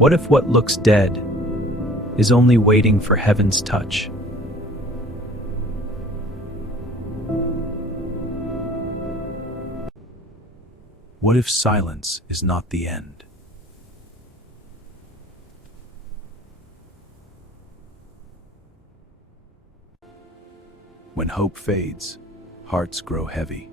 What if what looks dead is only waiting for heaven's touch? What if silence is not the end? When hope fades, hearts grow heavy.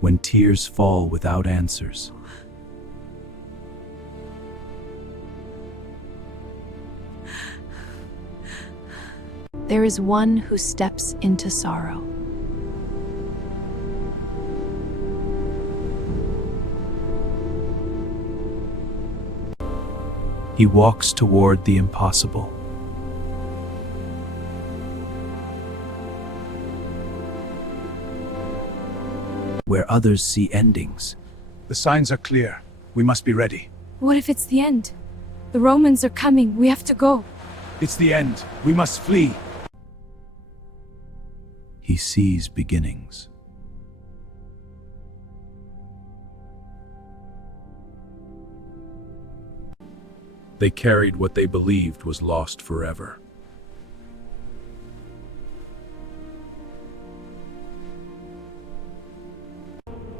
When tears fall without answers. There is one who steps into sorrow. He walks toward the impossible. Where others see endings. The signs are clear. We must be ready. What if it's the end? The Romans are coming. We have to go. It's the end. We must flee. He sees beginnings. They carried what they believed was lost forever.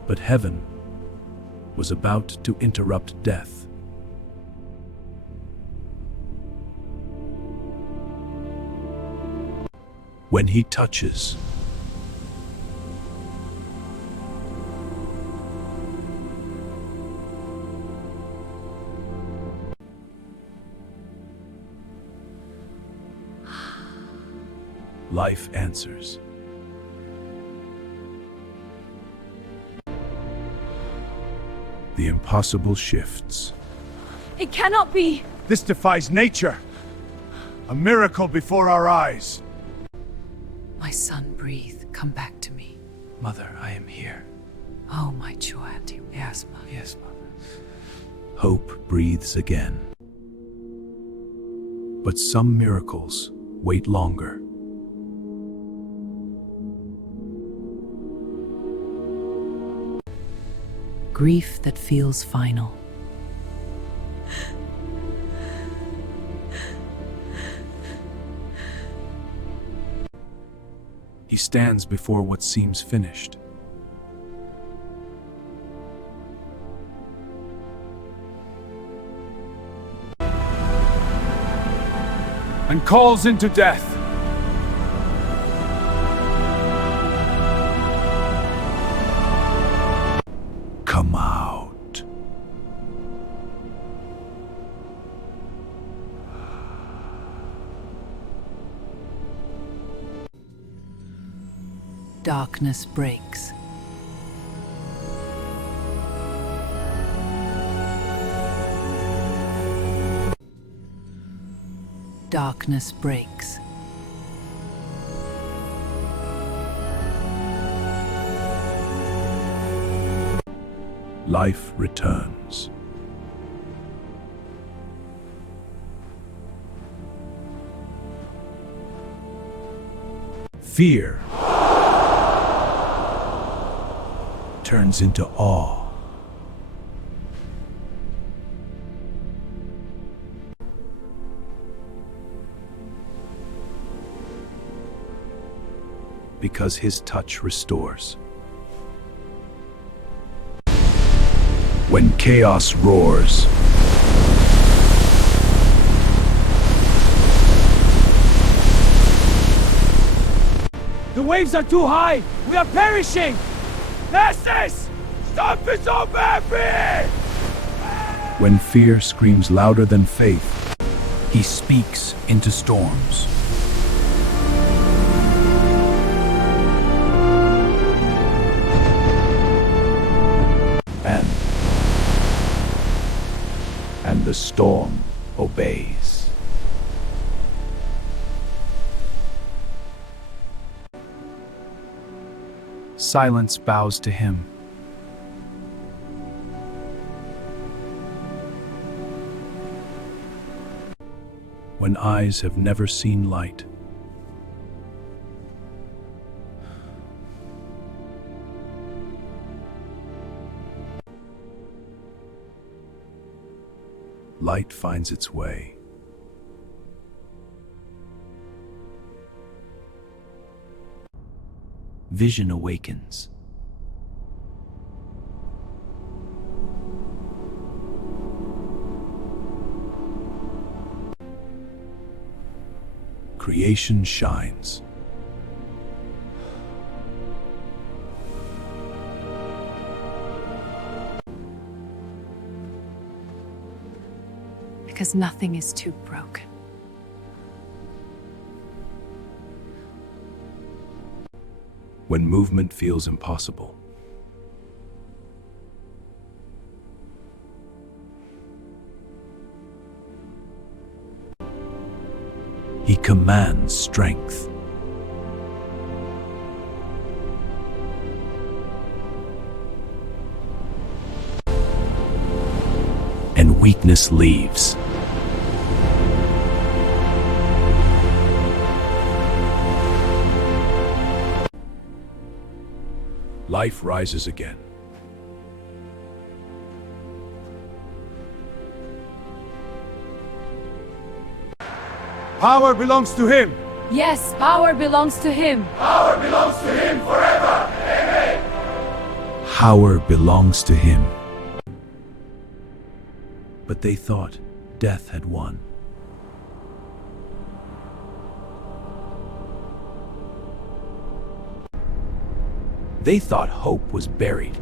But heaven was about to interrupt death. When he touches, life answers. The impossible shifts. It cannot be. This defies nature. A miracle before our eyes. My son, breathe. Come back to me. Mother, I am here. Oh, my child. Yes, mother. Yes, Mother. Hope breathes again. But some miracles wait longer. Grief that feels final. He stands before what seems finished. And calls into death. Come out. Darkness breaks. Darkness breaks. Life returns. Fear turns into awe. Because his touch restores. When chaos roars, The waves are too high! We are perishing! Nessus! Stop it, so baby! when fear screams louder than faith, he speaks into storms. And the storm obeys. Silence bows to him. When eyes have never seen light, Light finds its way. Vision awakens. Creation shines. Because nothing is too broken. When movement feels impossible. He commands strength. And weakness leaves. Life rises again. Power belongs to him. Yes, power belongs to him. Power belongs to him forever. Amen. Power belongs to him. But they thought death had won. They thought hope was buried.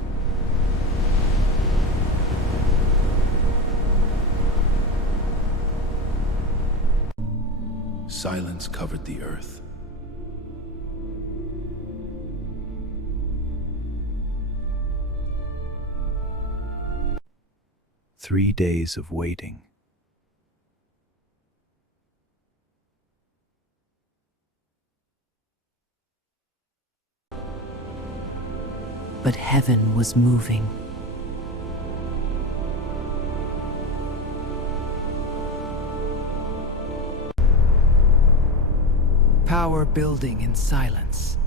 Silence covered the earth. Three days of waiting. But heaven was moving. Power building in silence.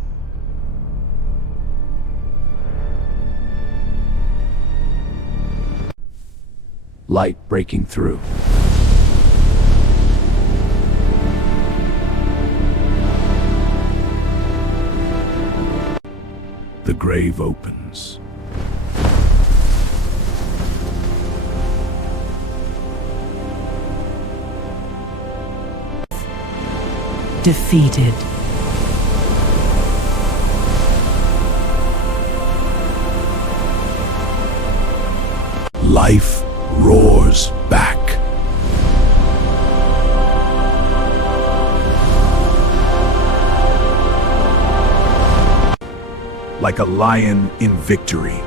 Light breaking through. The grave opens. Defeated. Life roars back. Like a lion in victory.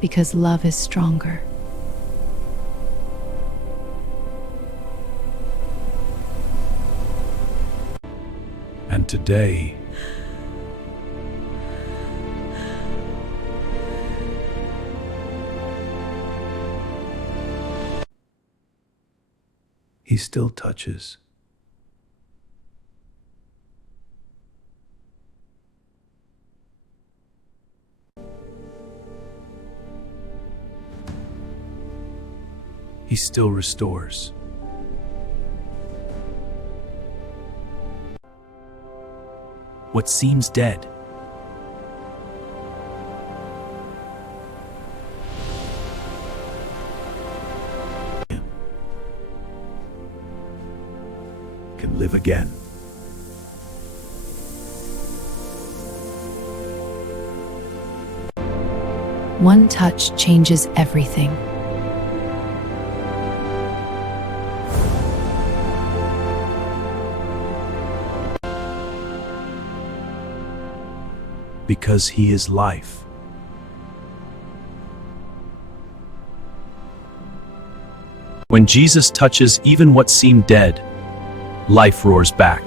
Because love is stronger. And today, he still touches. He still restores. What seems dead can live again. One touch changes everything. Because he is life. When Jesus touches even what seemed dead, life roars back.